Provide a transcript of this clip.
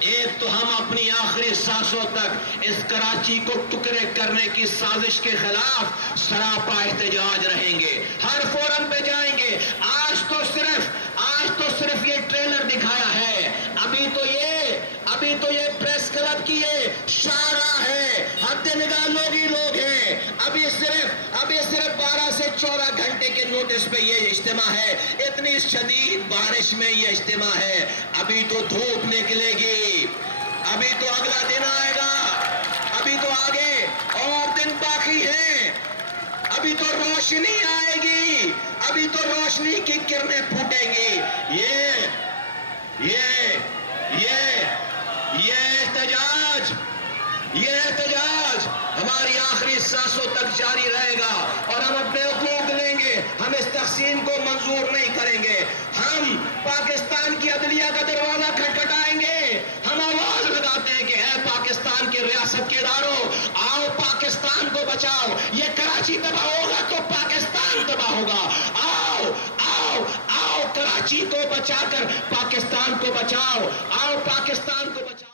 ایک تو ہم اپنی آخری سانسوں تک اس کراچی کو ٹکڑے کرنے کی سازش کے خلاف سراپا احتجاج رہیں گے، ہر فورم پہ جائیں گے۔ آج تو صرف یہ ٹریلر دکھایا ہے، ابھی تو یہ پریس کلب کی یہ شاہراہ ہے، حد نگاہ لوگ ہی لوگ ہیں۔ ابھی صرف 12 سے 14 گھنٹے کے نوٹس پہ یہ اجتماع ہے، اتنی شدید بارش میں یہ اجتماع ہے۔ ابھی تو دھوپ نکلے گی، ابھی تو اگلا دن آئے گا، ابھی تو آگے اور دن باقی ہیں، ابھی تو روشنی آئے گی، ابھی تو روشنی کی کرنیں پھوٹیں گی۔ یہ احتجاج ہماری آخری سانسوں تک جاری رہے گا، اور ہم اپنے حقوق لیں گے، ہم اس تقسیم کو منظور نہیں کریں گے۔ ہم پاکستان کی عدلیہ کا دروازہ کھٹکھٹائیں گے، ہم آواز لگاتے ہیں کہ اے پاکستان کے ریاست کے اداروں، آؤ پاکستان کو بچاؤ۔ یہ کراچی تباہ ہوگا تو پاکستان تباہ ہوگا۔ آؤ آؤ آؤ کراچی کو بچا کر پاکستان کو بچاؤ، آؤ پاکستان کو بچاؤ۔